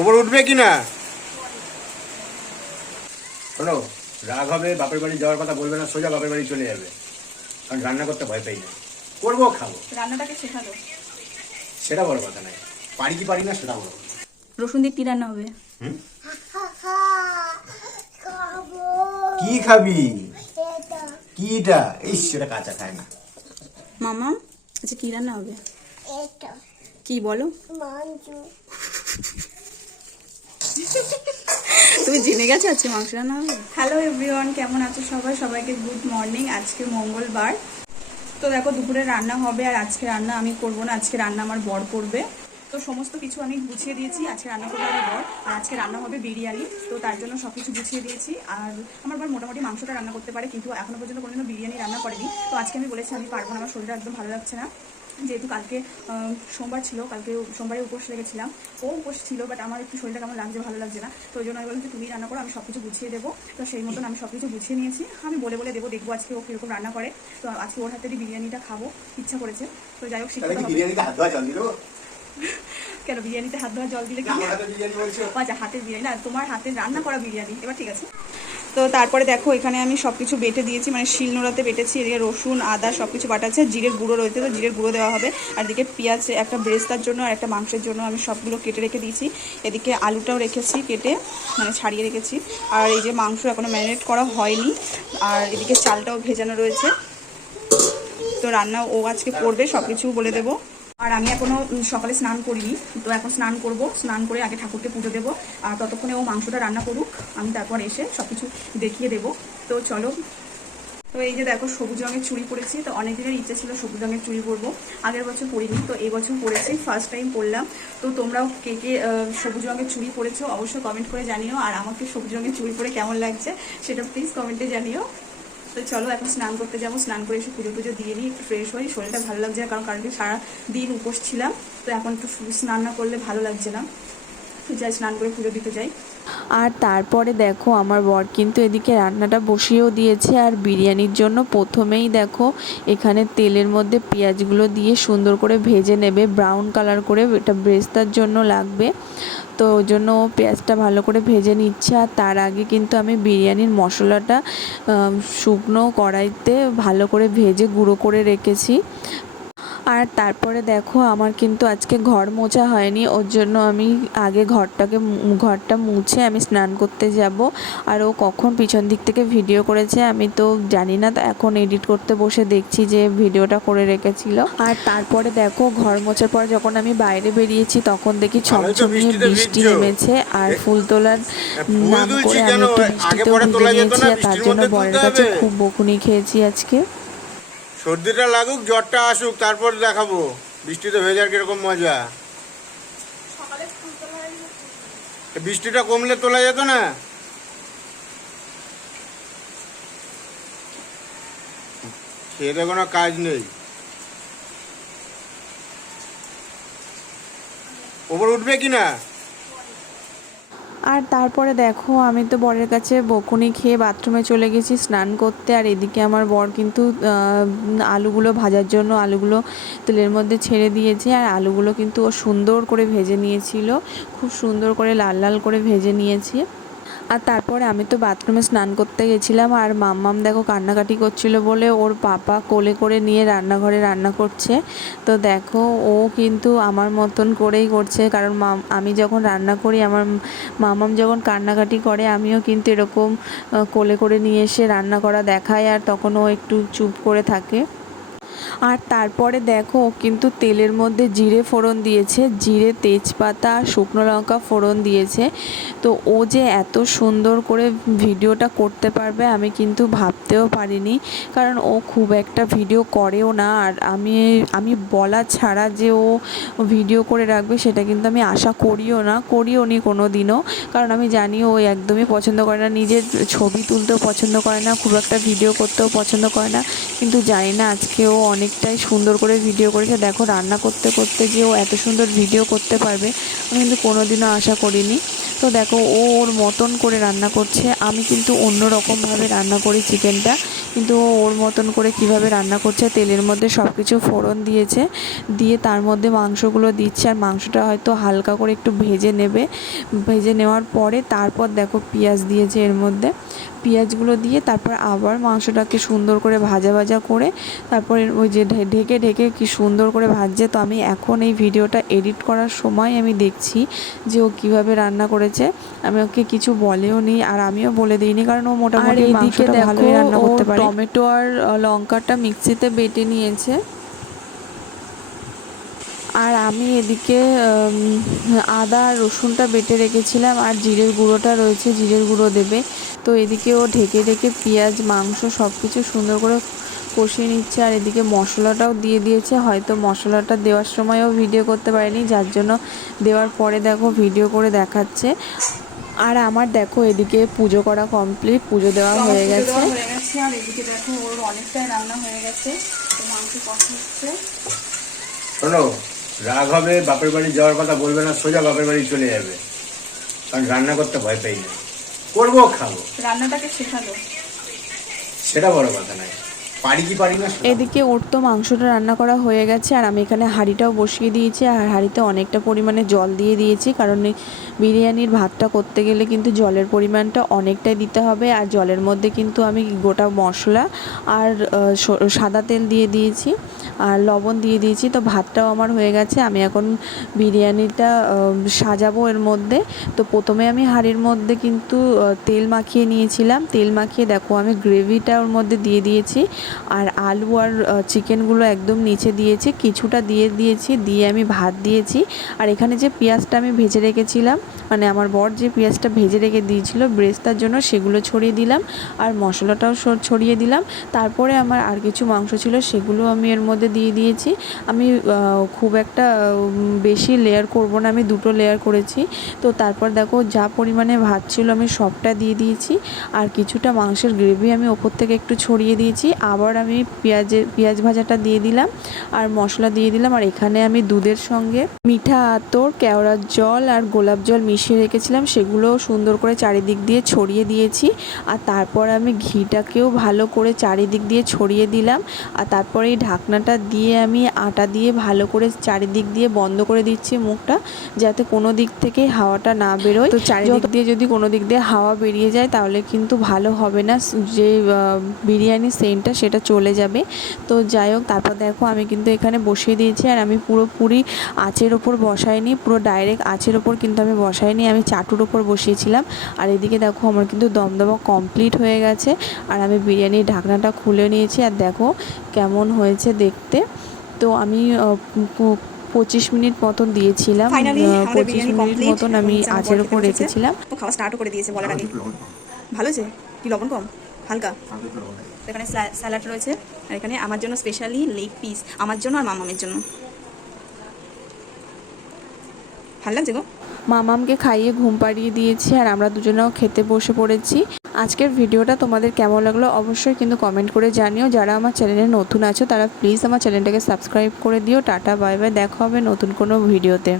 ওপর উঠবে কি না শোনো রাগ হবে বাপের বাড়ি যাওয়ার কথা বলবে না সোজা বাপের বাড়ি চলে যাবে। কারণ রান্না করতে ভয় পাই না। করব খাব। রান্নাটাকে শেখালো। সেটা বড় কথা নয়। পারি কি পারি না সেটা বড় কথা। রসুন দিয়ে কি রান্না হবে? হুম? খাব। কি খাবি? এটা কিটা? এই সেটা কাঁচা খায় না। মামা আচ্ছা কি রান্না হবে? এটা। কি বলো? মাংস তুমি জেনে গেছো আজকে মাংস রান্না হবে? হ্যালো এভরিওয়ান কেমন আছো সবাই? সবাইকে গুড মর্নিং আজকে মঙ্গলবার। তো দেখো, দুপুরে রান্না হবে আর আজকে রান্না আমি করব না, আজকে রান্না আমার বর করবে। তো সমস্ত কিছু আমি গুছিয়ে দিয়েছি, আজকে রান্না করবে আমার বর। আর আজকে রান্না হবে বিরিয়ানি, তো তার জন্য সব কিছু গুছিয়ে দিয়েছি। আর আমার বর মোটামুটি মাংসটা রান্না করতে পারে, কিন্তু এখনও পর্যন্ত কোনোদিনও বিরিয়ানি রান্না করেনি। তো আজকে আমি বলেছি আমি পারব না, আমার শরীরটা একদম ভালো লাগছে না। যেহেতু কালকে সোমবার ছিল কালকে সোমবারে উপোস লেগেছিলাম ও উপোস ছিল বাট আমার একটু শরীরটা কেমন লাগছে ভালো লাগছে না। তো ওই জন্য আমি বললাম যে তুমি রান্না করো আমি সব কিছু গুছিয়ে দেবো। তো সেই মতন আমি সব কিছু গুছিয়ে নিয়েছি। আমি বলে বলে দেবো দেখব আজকে ও কীরকম রান্না করে। তো আজকে ওর হাতেরই বিরিয়ানিটা খাব ইচ্ছা করেছে। তো যাই হোক শিখতে হবে কেন বিরিয়ানিতে হাত ধোয়া জল দিলে কি আচ্ছা হাতের বিরিয়ানি না তোমার হাতে রান্না করা বিরিয়ানি। এবার ঠিক আছে। তো তারপরে দেখো, এখানে আমি সব কিছু বেটে দিয়েছি মানে শিলনোড়াতে বেটেছি, এদিকে রসুন, আদা সব কিছু বাটা আছে জিরের গুঁড়ো রয়েছে তো জিরের গুঁড়ো দেওয়া হবে, আর এদিকে পেঁয়াজ, একটা ব্রেস্তার জন্য আর একটা মাংসের জন্য আমি সবগুলো কেটে রেখে দিয়েছি, এদিকে আলুটাও রেখেছি কেটে মানে ছাড়িয়ে রেখেছি, আর এই যে মাংস এখনও ম্যারিনেট করা হয়নি, আর এদিকে চালটাও ভেজানো রয়েছে, তো রান্না ও আজকে করবে সব কিছু বলে দেবো। আর আমি এখনও সকালে স্নান করিনি, তো এখন স্নান করব। স্নান করে আগে ঠাকুরকে পুজো দেবো, আর ততক্ষণে ও মাংসটা রান্না করুক, আমি তারপর এসে সব কিছু দেখিয়ে দেবো। তো চলো। তো এই যে দেখো সবুজ রঙের চুড়ি পরেছি, তো অনেক দিনের ইচ্ছে ছিল সবুজ রঙের চুড়ি পরবো। আগের বছর পরিনি, তো এই বছর পরেছি ফার্স্ট টাইম পরলাম। তো তোমরাও কে কে সবুজ রঙের চুড়ি পরেছো, অবশ্যই কমেন্ট করে জানিও, আর আমাকে সবুজ রঙের চুড়ি পরে কেমন লাগছে, সেটা প্লিজ কমেন্টে জানিও। তো চলো এখন স্নান করতে যাব। স্নান করে এসে পুজো পুজো দিয়ে নিই, একটু ফ্রেশ হই। শরীরটা ভালো লাগছে না, কারণ কালকে সারা দিন উপোস ছিলাম। তো এখন একটু স্নান না করলে ভালো লাগছে না। যাই, স্নান করে পুজো দিতে যাই। আর তারপরে দেখো, আমার বর কিন্তু এদিকে রান্নাটা বসিয়েও দিয়েছে আর বিরিয়ানির জন্য প্রথমেই দেখো, এখানে তেলের মধ্যে পেঁয়াজগুলো দিয়ে সুন্দর করে ভেজে নেবে ব্রাউন কালার করে এটা ব্রেস্তার জন্য লাগবে। তো ওই জন্য পেঁয়াজটা ভালো করে ভেজে নিচ্ছে আর তার আগে কিন্তু আমি বিরিয়ানির মশলাটা শুকনো কড়াইতে ভালো করে ভেজে গুঁড়ো করে রেখেছি। আর তারপরে দেখো আমার কিন্তু আজকে ঘর মোছা হয়নি। ওর জন্য আমি আগে ঘরটাকে ঘরটা মুছে আমি স্নান করতে যাব। আর ও কখন পিছন দিক থেকে ভিডিও করেছে আমি তো জানি না। তো এখন এডিট করতে বসে দেখছি যে ভিডিওটা করে রেখেছিল। আর তারপরে দেখো ঘর মোছার পর যখন আমি বাইরে বেরিয়েছি তখন দেখি ছমছমিয়ে বৃষ্টি। নেমেছে। আর ফুল তোলার নাম করে আমি? একটু বৃষ্টিতেও ভিজে আর তার জন্য বরের কাছে খুব বকুনি খেয়েছি আজকে। সর্দিটা লাগুক জ্বরটা আসুক তারপর দেখাবো। বৃষ্টিতে ভেজার কীরকম মজা? বৃষ্টিটা কমলে তোলা যেত না? খেয়ে কোনো কাজ নেই। ওপর উঠবে কি না আর তারপরে দেখো, আমি তো বরের কাছে বকুনি খেয়ে বাথরুমে চলে গেছি স্নান করতে। আর এদিকে আমার বর কিন্তু আলুগুলো ভাজার জন্য আলুগুলো তেলের মধ্যে ছেড়ে দিয়েছে। আর আলুগুলো কিন্তু ও সুন্দর করে ভেজে নিয়েছিল। খুব সুন্দর করে লাল লাল করে ভেজে নিয়েছে। আর তারপরে আমি তো বাথরুমে স্নান করতে গেছিলাম আর মাম্মাম দেখো কান্নাকাটি করছিল বলে ওর পাপা কোলে করে নিয়ে রান্নাঘরে রান্না করছে। তো দেখো ও কিন্তু আমার মতন করেই করছে কারণ আমি যখন রান্না করি আমার মামাম যখন কান্নাকাটি করে আমিও কিন্তু এরকম কোলে করে নিয়ে এসে রান্না করা দেখায় আর তখন ও একটু চুপ করে থাকে। আর তারপরে দেখো, কিন্তু তেলের মধ্যে জিরে ফোড়ন দিয়েছে। জিরে, তেজপাতা, শুকনো লঙ্কা ফোড়ন দিয়েছে। তো ও যে এত সুন্দর করে ভিডিওটা করতে পারবে, আমি কিন্তু ভাবতেও পারিনি। কারণ ও খুব একটা ভিডিও করেও না। আর আমি আমি বলা ছাড়া যে ও ভিডিও করে রাখবে, সেটা কিন্তু আমি আশা করিও না। করিও নি কোনো দিনও কারণ আমি জানি ও একদমই পছন্দ করে না। নিজের ছবি তুলতেও পছন্দ করে না, খুব একটা ভিডিও করতেও পছন্দ করে না। কিন্তু জানি না আজকে ও অনেকটাই সুন্দর করে ভিডিও করেছে। দেখো, রান্না করতে করতে যে ও এত সুন্দর ভিডিও করতে পারবে, আমি কিন্তু কোনোদিনও আশা করিনি। তো দেখো, ও ওর মতন করে রান্না করছে। আমি কিন্তু অন্য রকমভাবে রান্না করি চিকেনটা। কিন্তু ও ওর মতন করে কীভাবে রান্না করছে, তেলের মধ্যে সব কিছু ফোড়ন দিয়েছে। দিয়ে তার মধ্যে মাংসগুলো দিচ্ছে, আর মাংসটা হয়তো হালকা করে একটু ভেজে নেবে। ভেজে নেওয়ার পরে তারপর দেখো, পেঁয়াজ দিয়েছে এর মধ্যে। পেঁয়াজগুলো দিয়ে তারপর আবার মাংসটাকে সুন্দর করে ভাজা ভাজা করে তারপরে ওই যে ঢেকে ঢেকে কি সুন্দর করে ভাজছে। তো আমি এখন এই ভিডিওটা এডিট করার সময় আমি দেখছি যে ও কীভাবে রান্না করেছে। আমি ওকে কিছু বলেও নি আর আমিও বলে দিইনি কারণ ও মোটামুটি মাংসটা ভালোই রান্না করতে পারে। টমেটো আর লঙ্কাটা মিক্সিতে বেটে নিয়েছে। আর আমি এদিকে আদা আর রসুনটা বেটে রেখেছিলাম আর জিরের গুঁড়োটা রয়েছে জিরের গুঁড়ো দেবে। তো এদিকে ও ঢেকে ঢেকে পেঁয়াজ মাংস সব কিছু সুন্দর করে কষিয়ে নিচ্ছে আর এদিকে মশলাটাও দিয়ে দিয়েছে। হয়তো মশলাটা দেওয়ার সময়ও ভিডিও করতে পারেনি যার জন্য দেওয়ার পরে দেখো ভিডিও করে দেখাচ্ছে। আর আমার দেখো এদিকে পুজো করা কমপ্লিট পুজো দেওয়া হয়ে গেছে। হয়ে গেছে। আর এদিকে দেখো ওর অনেকটাই রান্না হয়ে গেছে। তো মাংস হচ্ছে। শোনো রাগ হবে বাপের বাড়ি যাওয়ার কথা বলবে না সোজা বাপের বাড়ি চলে যাবে। কারণ রান্না করতে ভয় পাই না। করব খাব। রান্নাটাকে শেখালো সেটা বড় কথা নয়। এদিকে ওর তো মাংসটা রান্না করা হয়ে গেছে, আর আমি এখানে হাঁড়িটাও বসিয়ে দিয়েছি, আর হাঁড়িতে অনেকটা পরিমাণে জল দিয়ে দিয়েছি, কারণ বিরিয়ানির ভাতটা করতে গেলে কিন্তু জলের পরিমাণটা অনেকটাই দিতে হবে, আর জলের মধ্যে কিন্তু আমি গোটা মশলা আর সাদা তেল দিয়ে দিয়েছি, আর লবণ দিয়ে দিয়েছি, তো ভাতটাও আমার হয়ে গেছে, আমি এখন বিরিয়ানিটা সাজাবো এর মধ্যে, তো প্রথমে আমি হাঁড়ির মধ্যে কিন্তু তেল মাখিয়ে নিয়েছিলাম, তেল মাখিয়ে দেখো আমি গ্রেভিটা ওর মধ্যে দিয়ে দিয়েছি আর আলু আর চিকেনগুলো একদম নিচে দিয়েছি, কিছুটা দিয়ে দিয়েছি, দিয়ে আমি ভাত দিয়েছি। আর এখানে যে পেঁয়াজটা আমি ভেজে রেখেছিলাম মানে আমার বর যে পেঁয়াজটা ভেজে রেখে দিয়েছিল, ব্রেস্তার জন্য সেগুলো ছড়িয়ে দিলাম আর মশলাটাও ছড়িয়ে দিলাম। তারপরে আমার আর কিছু মাংস ছিল, সেগুলো আমি এর মধ্যে দিয়ে দিয়েছি। আমি খুব একটা বেশি লেয়ার করব না, আমি দুটো লেয়ার করেছি। তো তারপর দেখো যা পরিমাণে ভাত ছিল, আমি সবটা দিয়ে দিয়েছি। আর কিছুটা মাংসের গ্রেভি আমি ওপর থেকে একটু ছড়িয়ে দিয়েছি। আবার আমি পেঁয়াজের পেঁয়াজ ভাজাটা দিয়ে দিলাম আর মশলা দিয়ে দিলাম। আর এখানে আমি দুধের সঙ্গে মিঠা আতর কেওড়ার জল আর গোলাপ জল মিশিয়ে রেখেছিলাম। সেগুলো সুন্দর করে চারিদিক দিয়ে ছড়িয়ে দিয়েছি। আর তারপর আমি ঘিটাকেও ভালো করে চারিদিক দিয়ে ছড়িয়ে দিলাম। আর তারপরে এই ঢাকনাটা দিয়ে আমি আটা দিয়ে ভালো করে চারিদিক দিয়ে বন্ধ করে দিচ্ছি মুখটা যাতে কোনো দিক থেকে হাওয়াটা না বেরোয়। তো চারিদিক দিয়ে যদি কোনো দিক দিয়ে হাওয়া বেরিয়ে যায় তাহলে কিন্তু ভালো হবে না। যে বিরিয়ানি সেন্টটা সেটা চলে যাবে। তো যাই হোক তারপর দেখো আমি কিন্তু এখানে বসিয়ে দিয়েছি আর আমি পুরোপুরি আঁচের ওপর বসাইনি পুরো ডাইরেক্ট আঁচের ওপর কিন্তু আমি বসাইনি আমি চাটুর ওপর বসিয়েছিলাম। আর এদিকে দেখো আমার কিন্তু দমদমা কমপ্লিট হয়ে গেছে আর আমি বিরিয়ানির ঢাকনাটা খুলে নিয়েছি আর দেখো কেমন হয়েছে দেখতে। তো আমি পঁচিশ মিনিট মতন দিয়েছিলাম পঁচিশ মিনিট মতন আমি আঁচের ওপর রেখেছিলাম। খাওয়া স্টার্টও করে দিয়েছে বলার আগে। ভালো হয়েছে? কি লবণ কম? হালকা? এখানে স্যালাড রয়েছে, আর এখানে আমার জন্য স্পেশালি লেগ পিস আমার জন্য আর মামামের জন্য। ভালো লাগছে গো? মামামকে খাইয়ে ঘুম পাড়িয়ে দিয়েছি, আর আমরা দুজনেও খেতে বসে পড়েছি। আজকের ভিডিওটা তোমাদের কেমন লাগল অবশ্যই কিন্তু কমেন্ট করে জানিও। যারা আমার চ্যানেলে নতুন আছো, তারা প্লিজ আমার চ্যানেলটাকে সাবস্ক্রাইব করে দিও। টাটা বাই বাই দেখা হবে নতুন কোনো ভিডিওতে।